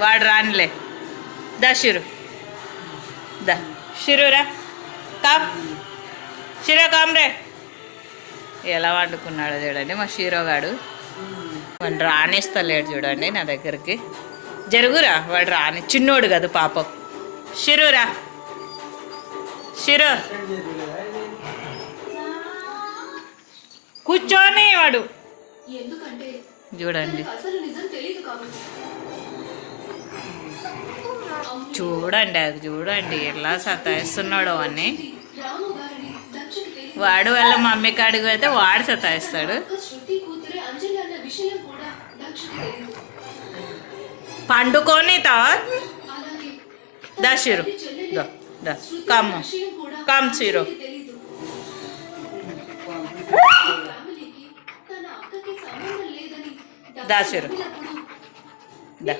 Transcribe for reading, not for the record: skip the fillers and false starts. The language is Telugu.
వాడు రానిలే. దా షిరు, దా షిరురా, కామ్ షిరో కామ్ రే. ఎలా వండుకున్నాడో చూడండి మా షీరోగాడు. వాడు రానిస్తలేడు చూడండి నా దగ్గరికి. జరుగురా, వాడు రాని చిన్నోడు కదా పాపం. షిరురా, షిరు కూర్చొని వాడు చూడండి. చూడండి అది చూడండి ఎలా సతాయిస్తున్నాడు అని. వాడు వాళ్ళ మమ్మీ కాడికి అయితే వాడు సతాయిస్తాడు. పండుకొని దా షిరు, దా కమ్ కమ్ షిరు. దా షిరు, దా